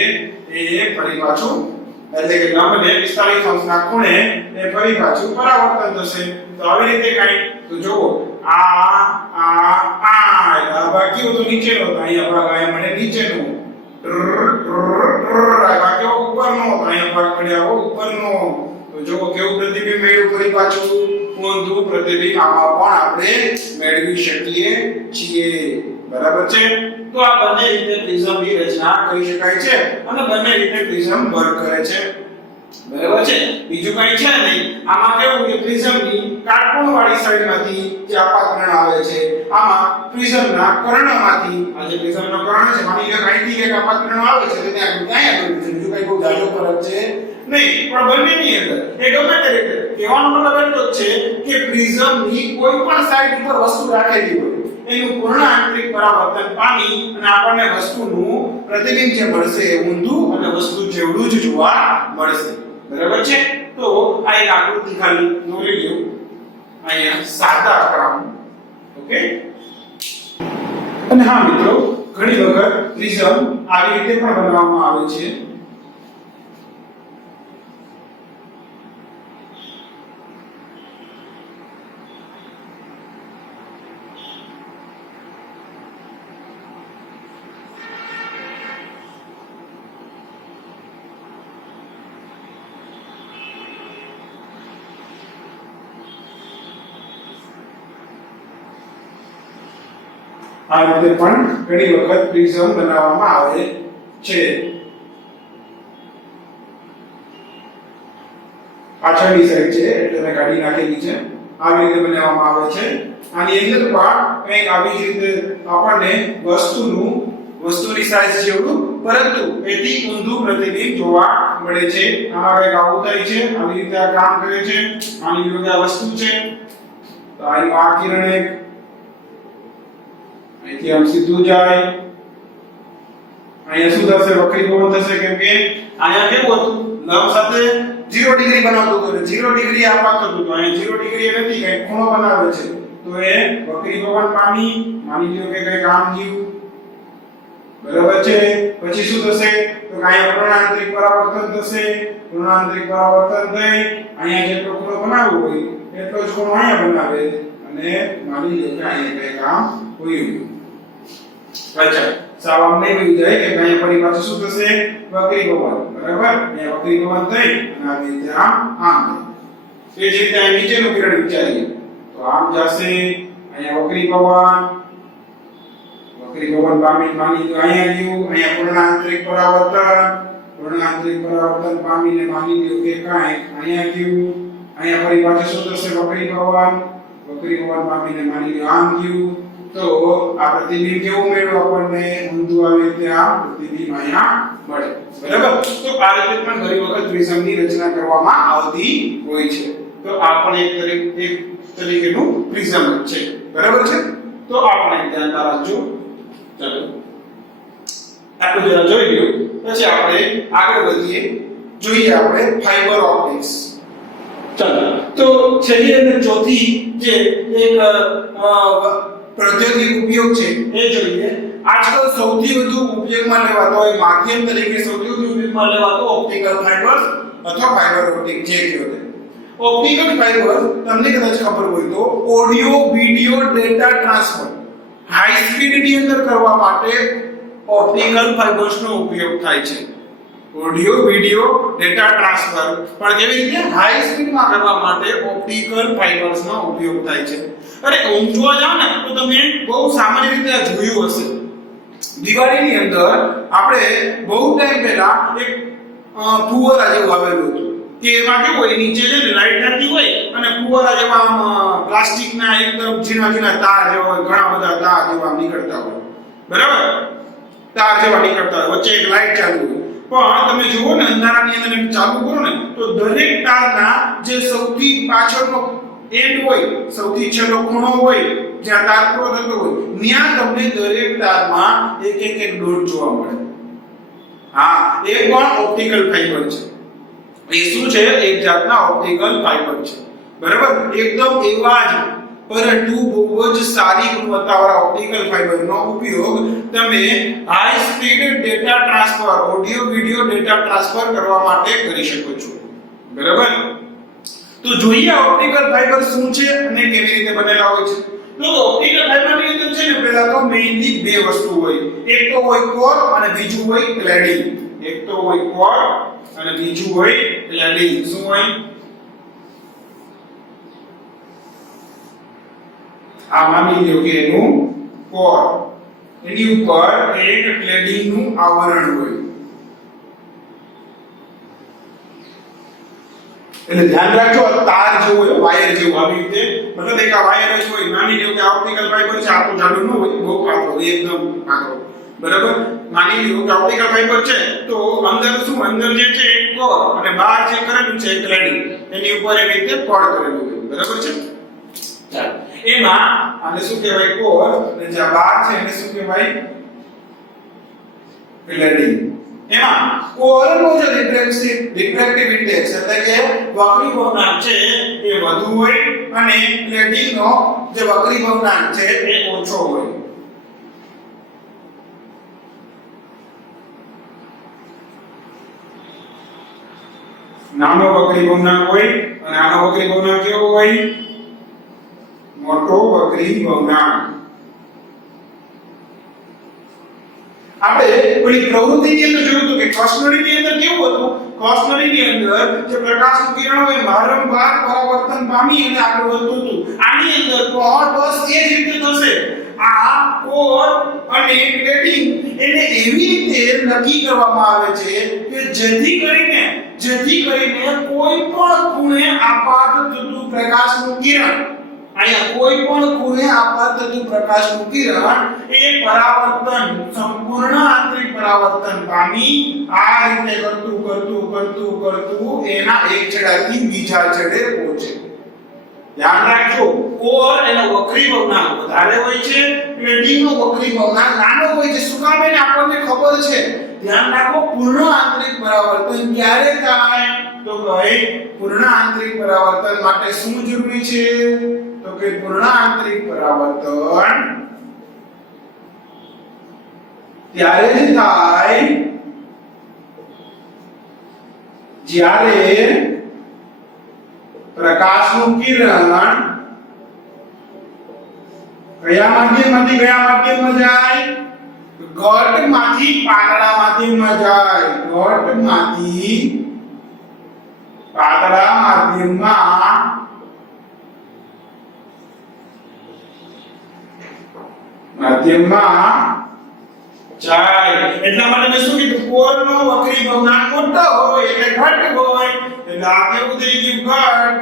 એ ફરી પાછું એટલે કે લંબને 45 અંશના ખૂણે એ ફરી પાછું પરાવર્તન થશે તો આવી રીતે કાઈ તો જો આ ભાગ કેવો તો નીચેનો તો અહીંયા ભાગ આયા મળે નીચેનો આ ભાગ કેવો ઉપરનો તો અહીંયા ભાગ મળ્યા ઉપરનો તો જો કેવું પ્રતિબિંબ મેળવ્યું ફરી પાછું ઊંધું પ્રતિબિંબ આમાં પણ આપણે મેળવી શકીએ છીએ બરાબર છે તો આ બંને રીતે પ્રિઝમની રચના કરી શકાય છે અને બંને રીતે પ્રિઝમ વર્ક કરે છે બરાબર છે બીજું કઈ છે નહીં આમાં કેવું કે પ્રિઝમની કાટકોણવાળી સાઈડમાંથી જે આપાતરણ આવે છે આમાં પ્રિઝમના કર્ણમાંથી આ જે પ્રિઝમનો કર્ણ છે માની લો અહીંથી એક આપાતરણ આવે છે તો ત્યાં કર્યું છે બીજું કઈ બહુ જાજો ફરક છે નહીં પણ બંનેની અંદર એ ગમે તે રીતે કહેવાનો મતલબ એટલો જ છે કે પ્રિઝમની કોઈ પણ સાઈડ ઉપર વસ્તુ રાખેલી હોય એનું પૂર્ણ આંતરિક પરાવર્તન પામી અને આપણને વસ્તુનું પ્રતિબિંબ જે મળશે ઊંધું અને વસ્તુ જેવડું જ જોવા મળશે બરાબર છે તો આ એક આકૃતિ ખાલી દોરી લ્યો અહીંયા સાદા ક્રાઉન ઓકે અને હા મિત્રો ઘણી વખત પ્રિઝમ આવી રીતે પણ બનાવવામાં આવે છે આ રીતે પણ ઘણી વખત પ્રિઝમ બનાવવામાં આવે છે પાછળની સાઈડ છે એટલે મેં કાઢી નાખેલી છે આવી રીતે બનાવવામાં આવે છે આની અંદર પણ કંઈક આવી જ રીતે આપણને વસ્તુની સાઈઝ જેવડું પરંતુ એથી ઊંધું પ્રતિબિંબ જોવા મળે છે આમાં કંઈક આવું થાય છે આવી રીતે આ કામ કરે છે આની વિરુદ્ધ આ વસ્તુ છે તો આ કિરણ એક અહીંથી આમ સીધું જાય અહીંયા શું થશે વક્રીભવન થશે કેમ કે અહીંયા કેવું હતું લંબ સાથે 0 ડિગ્રી બનાવતું હતું 0 ડિગ્રી આપાત હતું તો અહીંયા 0 ડિગ્રી નથી કઈ ખૂણો બનાવે છે તો એ વક્રીભવન પામી, માની લ્યો કે કઈ કામ થયું, બરાબર છે। પછી શું થશે તો અહીંયા પૂર્ણાંતરિક પરાવર્તન થશે, પૂર્ણાંતરિક પરાવર્તન થઈ અહીંયા જેટલો ખૂણો બનાવવો હોય એટલો જ ખૂણો અહીંયા બનાવે અને માની લ્યો કે અહીંયા કઈ કામ હોય। અચ્છા સાવ આમ નહીં થઈ જાય કે અહીંયા ફરી પાછું શું થશે વક્રીભવન, બરાબર। અહીંયા વક્રીભવન થઈ અને આવી રીતે આમ એ જ રીતે આ નીચેનું કિરણ વિચારીએ તો આમ જશે, અહીંયા વક્રીભવન પામી માની લો અહીંયા લ્યો, અહીંયા પૂર્ણાંતરિક પરાવર્તન પામીને માની લ્યો કે કાંઈ અહીંયા થયું, અહીંયા ફરી પાછું શું થશે વક્રીભવન પામીને માની લ્યો આમ થયું। તો આ પ્રતિબિંબ કેવું મળ્યું આપણને ઊંધું આવે ત્યાં પ્રતિબિંબ અહીંયા મળે, બરાબર। તો આ રીતે પણ ઘણી વખત પ્રિઝમની રચના કરવામાં આવતી હોય છે। તો આ પણ એક તરીકેનું પ્રિઝમ છે, બરાબર છે। તો આપણે ધ્યાનમાં રાખજો। ચાલો આટલું જરા જોઈ લ્યો, પછી આપણે આગળ વધીએ, જોઈએ આપણે ફાઇબર ઓપ્ટિક્સ। ચાલો તો છેલ્લી અને ચોથી જે એક પ્રૌદ્યોગિક ઉપયોગ છે એ જોઈએ। આજકાલ સૌથી વધુ ઉપયોગમાં લેવાતો હોય માધ્યમ તરીકે સૌથી વધુ ઉપયોગમાં લેવાતો ઓપ્ટિકલ ફાઇબર્સ અથવા ફાઇબર ઓપ્ટિક જે કહેવાય। ઓપ્ટિકલ ફાઇબર તમને કદાચ ખબર હોય તો audio video data transfer high speed ની અંદર કરવા માટે ઓપ્ટિકલ ફાઇબર્સનો ઉપયોગ થાય છે। ઓડિયો વિડિયો ડેટા ટ્રાન્સફર પણ કેવી રીતે હાઈ સ્પીડમાં કરવા માટે ઓપ્ટિકલ ફાઇબર્સનો ઉપયોગ થાય છે। અરે ઓમ જોવા જાવ ને તો તમે બહુ સામાન્ય રીતે આ જોયું હશે। દિવાળીની અંદર આપણે બહુ ટાઈમ પહેલા એક ફુવારા જેવું આવેલું હતું કે એમાં કેવું હોય નીચે છે ને લાઈટ થતી હોય અને ફુવારા જેવા પ્લાસ્ટિકના એકદમ ઝીણા તાર જેવા હોય, ઘણા બધા તાર જેવા નીકળતા હોય, બરાબર, તાર જેવા નીકળતા હોય, વચ્ચે એક લાઈટ ચાલુ હોય। પણ તમે જુઓ ને અંધારાની અંદર એમ ચાલુ કરો ને તો દરેક તારના જે સૌથી પાછળનો એન્ડ હોય, સૌથી છેલ્લો ખૂણો હોય જ્યાં તાર પૂરો થતો હોય ત્યાં તમને દરેક તારમાં એક ડોટ જોવા મળે। હા, એ પણ ઓપ્ટિકલ ફાઇબર છે। એ શું છે? એક જાતના ઓપ્ટિકલ ફાઇબર છે, બરાબર। એકદમ એવા જ પરંતુ બહુ જ સારી ગુણવત્તાવાળા ઓપ્ટિકલ ફાઇબરનો ઉપયોગ તમે high speed data transfer, audio video data transfer કરવા માટે કરી શકો છો, બરાબર। તો જોઈએ ઓપ્ટિકલ ફાઇબર શું છે અને કેવી રીતે બનેલા હોય છે। તો ઓપ્ટિકલ ફાઇબરની અંદર છે ને પહેલા તો મેઇનલી બે વસ્તુ હોય, એક તો હોય કોર અને બીજું હોય ક્લેડિંગ। એક તો હોય કોર અને બીજું હોય ક્લેડિંગ। શું હોય? આ માની લ્યો કે એનું કોર, એની ઉપર એક ક્લેડિંગ નું આવરણ હોય। એટલે ધ્યાન રાખજો, તાર જેવું હોય, વાયર જેવું આવી રીતે, મતલબ એક આ વાયર જ હોય। માની લ્યો કે ઓપ્ટિકલ ફાઇબર છે, આટલું જાડું ન હોય, બહુ પાતળું, એકદમ પાતળું, બરાબર। માની લ્યો કે ઓપ્ટિકલ ફાઇબર છે તો અંદર શું, અંદર જે છે એક કોર અને બહાર જે કરેલું છે ક્લેડિંગ, એની ઉપર એવી રીતે કોર કરેલું હોય, બરાબર છે। ચાલો એમાં આને શું કહેવાય? કોર, અને જે બહાર છે એને શું કહેવાય? ક્લેડિંગ। એમાં કોરનો જે રિફ્રેક્ટિવ ઇન્ડેક્સ એટલે કે વક્રીભવનાંક છે એ વધુ હોય અને ક્લેડિંગનો જે વક્રીભવનાંક છે એ ઓછો હોય। નાનો વક્રીભવનાંક હોય અને આનો વક્રીભવનાંક કેવો હોય? મોટો વક્રીભવનાંક। આપણે ઓલી પ્રવૃત્તિની અંદર જોયું હતું કે કોસ્નરીની અંદર કેવું હતું? કોસ્નરીની અંદર જે પ્રકાશનું કિરણ હોય વારંવાર પરાવર્તન પામી અને આગળ વધતું હતું। આની અંદર પણ બસ એ જ રીતે થશે। આ કોર અને ક્લેડિંગ એને એવી રીતે નક્કી કરવામાં આવે છે કે જેથી કરીને કોઈ પણ ખૂણે આપાત થતું પ્રકાશનું કિરણ, અહીંયા કોઈ પણ ખૂણે આપાત થતું પ્રકાશનું કિરણ એ પરાવર્તન, સંપૂર્ણ આંતરિક પરાવર્તન પામી આ રીતે કરતું એના એક છેડાથી બીજા છેડે પહોંચે। ધ્યાન રાખજો, કોર એનો વક્રીભવનાંક વધારે હોય છે, ક્લેડિંગનો વક્રીભવનાંક નાનો હોય છે। શું કામ? એને આપણને ખબર છે। ધ્યાન રાખો, પૂર્ણ આંતરિક પરાવર્તન ક્યારે થાય? તો ભાઈ પૂર્ણ આંતરિક પરાવર્તન માટે શું જરૂરી છે? તો કે પૂર્ણ આંતરિક પરાવર્તન ત્યારે જ થાય જ્યારે પ્રકાશનું કિરણ કયા માધ્યમમાંથી કયા માધ્યમમાં જાય? ઘટમાંથી પાતળા માધ્યમમાં જાય. ઘટમાંથી પાતળા માધ્યમમાં જાય. એટલા માટે મેં શું કીધું? કોરનો વક્રી ભવનાંક મોટો હોય એટલે ઘટ હોય, એટલે આ કેવું થઈ ગયું? ઘટ.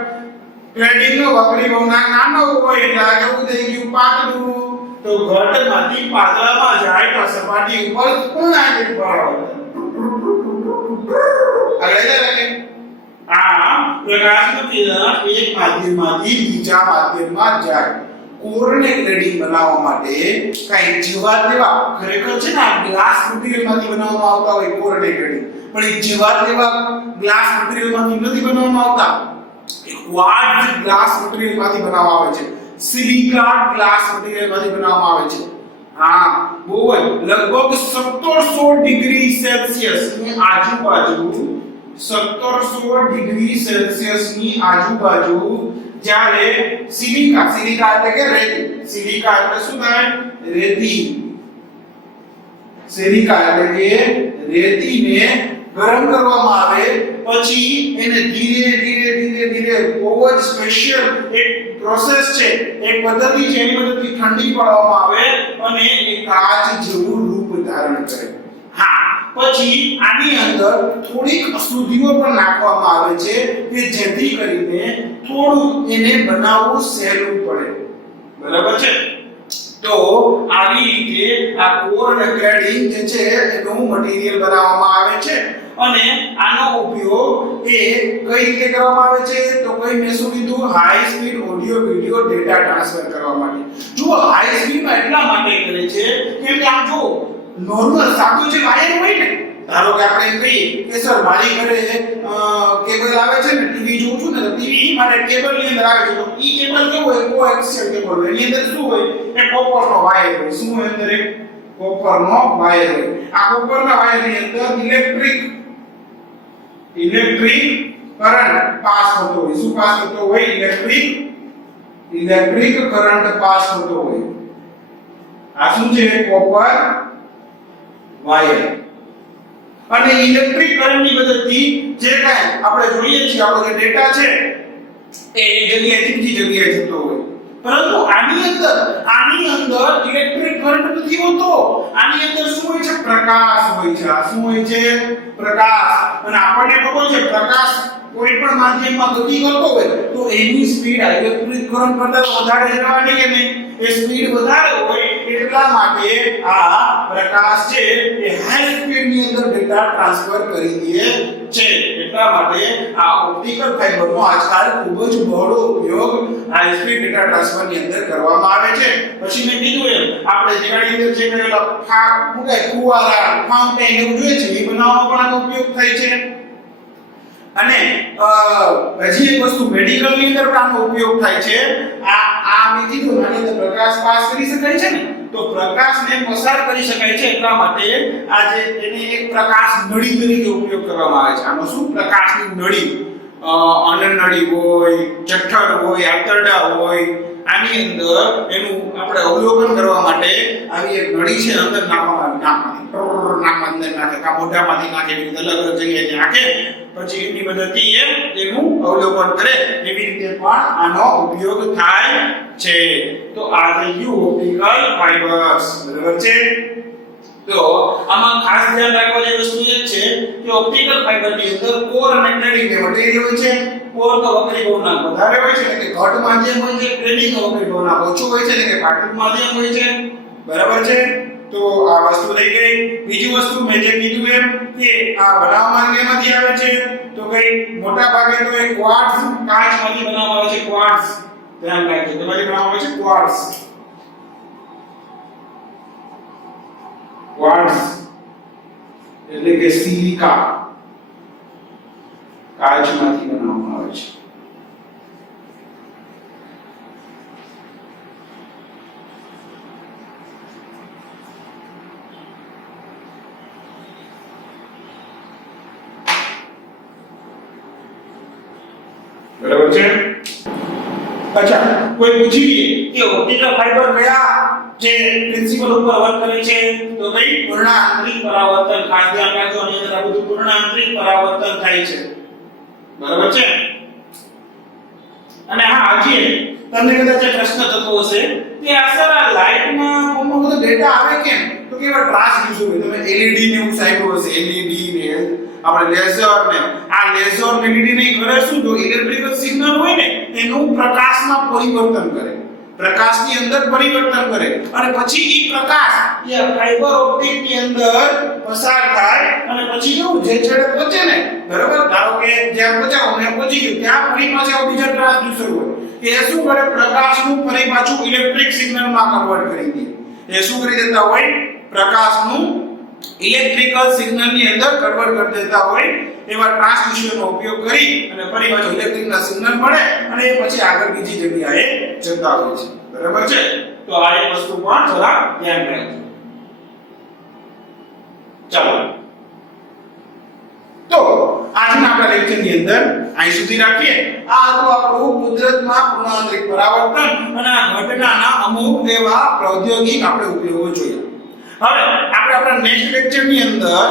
ગ્રેડિંગનો વક્રી ભવનાંક નાનો હોય એટલે આ કેવું થઈ ગયું? પાતળું. તો ઘટમાંથી પાતળામાં જાય તો સપાટી ઉપર પૂર્ણ આંતરિક પરાવર્તન. આગળ જાય આ પ્રકાશનું કિરણ એક માધ્યમમાંથી બીજા માધ્યમમાં જાય. કોરને ગ્રેડિંગ બનાવવા માટે કઈ જીવાત લેવા ખરેખર છે ને આ ગ્લાસ મટીરીયલમાંથી બનાવવામાં આવતા હોય કોરને ગ્રેડિંગ, પણ એ જીવાત લેવા ગ્લાસ મટીરીયલમાંથી નથી બનાવવામાં આવતા. ક્વાર્ટઝ ગ્લાસ મટીરીયલમાંથી બનાવવામાં આવે છે. સિલિકા ગ્લાસ મટીરીયલમાંથી બનાવવામાં આવે છે. હા, બહુ જ લગભગ 1700 ડિગ્રી સેલ્સિયસ ની આજુબાજુ 1700 ડિગ્રી સેલ્સિયસ ની આજુબાજુ જ્યારે સિલિકા એટલે કે રેતી, સિલિકા એટલે શું થાય? રેતી. સિલિકા એટલે કે રેતીને ગરમ કરવામાં આવે પછી એને ધીરે ધીરે બહુ જ સ્પેશિયલ એક પ્રોસેસ છે, એક પદ્ધતિ છે, એની મદદથી ઠંડી પાડવામાં આવે અને એ કાચ જેવું રૂપ ધારણ કરે. હા, પછી આની અંદર થોડીક અશુદ્ધિઓ પણ નાખવામાં આવે છે કે જેથી કરીને થોડું એને બનાવવું સહેલું પડે. બરાબર છે? તો આવી રીતે આ કોર ગ્રેડિંગ જે છે એનું મટીરીયલ બનાવવામાં આવે છે અને આનો ઉપયોગ એ કઈ રીતે કરવામાં આવે છે? તો કઈ મેં શું કીધું? High speed audio video data transfer કરવા માટે. જો હાઈ સ્પીડમાં એટલા માટે કરે છે કેમ કે આમ જો નોર્મલ સાદું જે વાયર હોય ને, ધારો કે આપણે એમ કહીએ કે સર મારી ઘરે કેબલ આવે છે ને, ટીવી જોઉં છું ને તો ટીવી મારે કેબલ ની અંદર આવે છે, તો ઈ કેબલ કેવું હોય? કોએક્સિયલ કેબલ હોય. એની અંદર શું હોય? એ કોપરનો વાયર હોય. શું હોય અંદર? એક કોપરનો વાયર હોય. આ કોપરના વાયર ની અંદર ઇલેક્ટ્રિક કરંટ પાસ થતો હોય. શું પાસ થતો હોય? ઇલેક્ટ્રિક કરંટ પાસ થતો હોય. આ શું છે? Copper wire. અને ઇલેક્ટ્રિક કરંટની મદદથી જે કાંઈ આપણે જોઈએ છીએ, આપણો જે ડેટા છે એ જગ્યાએથી બીજી જગ્યાએ જતો હોય. પરંતુ આની અંદર ઇલેક્ટ્રિક કરંટ નથી હોતો. આની અંદર શું હોય છે? પ્રકાશ હોય છે. આ શું હોય છે? પ્રકાશ. અને આપણને ખબર છે પ્રકાશ કોઈ પણ માધ્યમમાં ગતિ કરતો હોય તો એની સ્પીડ ઇલેક્ટ્રિક કરંટ કરતા વધારે જવાની કે નહીં? એ સ્પીડ વધારે હોય એટલા માટે આ પ્રકાશ છે એ હાઈ સ્પીડ ની અંદર ડેટા ટ્રાન્સફર કરી દે છે. એટલા માટે આ ઓપ્ટિકલ ફાઇબરનો આજકાલ ખૂબ જ બહોળો ઉપયોગ હાઈ સ્પીડ ડેટા ટ્રાન્સફર ની અંદર કરવામાં આવે છે. પછી મેં કીધું એમ આપણે જેની અંદર જે કરેલા ફુવારા, ફાઉન્ટેન એવું જોઈએ છે એ બનાવવામાં પણ આનો ઉપયોગ થાય છે. અને હજી એક વસ્તુ મેડિકલ ની અંદર પણ આનો ઉપયોગ થાય છે. આ મેં કીધું આની અંદર પ્રકાશ પાસ કરી શકાય છે ને, તો પ્રકાશને પસાર કરી શકાય છે એટલા માટે આ જે એને એક પ્રકાશ નળી તરીકે ઉપયોગ કરવામાં આવે છે. આનો શું? પ્રકાશની નળી. અનનળી હોય, જઠર હોય, આંતરડા હોય, આની અંદર એનું આપણે અવલોકન કરવા માટે આવી એક નળી છે અંદર નાખવામાં અંદર નાખે કા મોઢામાંથી નાખે એવી રીતે અલગ અલગ જગ્યાએ નાખે પછી એની મદદથી એનું અવલોકન કરે. એવી રીતે પણ આનો ઉપયોગ થાય છે. તો આ થઈ ગયું ઓપ્ટિકલ ફાઇબર્સ. બરાબર છે? તો આમાં ખાસ ધ્યાન રાખવા જેવી વસ્તુ એ છે કે ઓપ્ટિકલ ફાઇબર ની અંદર કોર અને ગ્રેડિંગ મટીરીયલ હોય છે. કોર તો વક્રી ભવનાંક વધારે હોય છે એટલે કે ઘટ માધ્યમ હોય છે. ગ્રેડિંગ નો વક્રી ભવનાંક ઓછો હોય છે એટલે કે પાતળું માધ્યમ હોય છે. બરાબર છે? તો આ વસ્તુ થઈ ગઈ. બીજી વસ્તુ મેં જે કીધું એમ કે આ બનાવવામાં કેમાંથી આવે છે? તો કઈ મોટા ભાગે તો એ ક્વાર્ટઝ કાચમાંથી બનાવવામાં આવે છે. ક્વાર્ટઝ ધ્યાન રાખજો, તેમાંથી બનાવવામાં આવે છે ક્વાર્ટઝ. ક્વાર્ટઝ એટલે કે સિલિકા કાચમાંથી બનાવવામાં આવે છે. બરાબર છે? અચ્છા, કોઈ પૂછી કે ઓપ્ટિકલ ફાઇબર કયા જે પ્રિન્સિપલ ઉપર વર્ક કરે છે? તો ભાઈ પૂર્ણ આંતરિક પરાવર્તન. ખાસ ધ્યાન રાખજો, આની અંદર આ બધું પૂર્ણ આંતરિક પરાવર્તન થાય છે. બરાબર છે? અને હા, હજી તમને કદાચ પ્રશ્ન થતો હશે કે આ સર આ લાઇટમાં ફોર્મમાં બધો ડેટા આવે કેમ? તો કે એવા ટ્રાન્સડ્યુસર હોય. તમે LED ને એવું સાંભળ્યું હશે, LED ને આપણે લેઝર ને આ લેઝર ને LED ને કરે શું? તો ઇલેક્ટ્રિકલ સિગ્નલ હોય ને એનું પ્રકાશમાં પરિવર્તન કરે, પ્રકાશની અંદર પરિવર્તન કરે અને પછી એ પ્રકાશ એ ફાઇબર ઓપ્ટિક ની અંદર પસાર થાય અને પછી કેવું જે છેડે પહોંચે ને, બરાબર, ધારો કે જ્યાં પહોંચાવો ને પહોંચી ગયું ત્યાં ફરી પાછા બીજા ટ્રાન્સડ્યુસર હોય કે એ શું કરે? પ્રકાશનું ફરી પાછું ઇલેક્ટ્રિક સિગ્નલમાં કન્વર્ટ કરી દે. એ શું કરી દેતા હોય? પ્રકાશનું ઇલેક્ટ્રિકલ સિગ્નલની અંદર કન્વર્ટ કરી દેતા હોય. એવા ટ્રાન્સડ્યુસરનો ઉપયોગ કરી અને ફરી પાછું ઇલેક્ટ્રિકના સિગ્નલ મળે અને એ પછી આગળ બીજી જગ્યાએ જતા હોય છે. બરાબર છે? તો આ એક વસ્તુ પણ જરા ધ્યાન રાખજો. ચાલો, તો આજના આપણા લેક્ચરની અંદર અહીં સુધી રાખીએ. આ હતું આપણું કુદરતમાં પૂર્ણ આંતરિક પરાવર્તન અને આ ઘટનાના અમુક એવા પ્રાયોગિક આપણે ઉપયોગો જોયા. હવે આપણે આપણા નેક્સ્ટ લેક્ચરની અંદર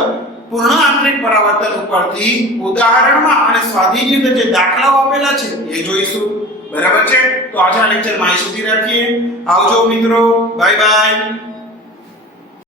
પૂર્ણ આંતરિક પરાવર્તન ઉપરથી ઉદાહરણમાં અને સ્વાધીનની અંદર જે દાખલાઓ આપેલા છે એ જોઈશું. બરાબર છે? તો આજના લેક્ચરમાં અહીં સુધી રાખીએ. આવજો મિત્રો, બાય બાય.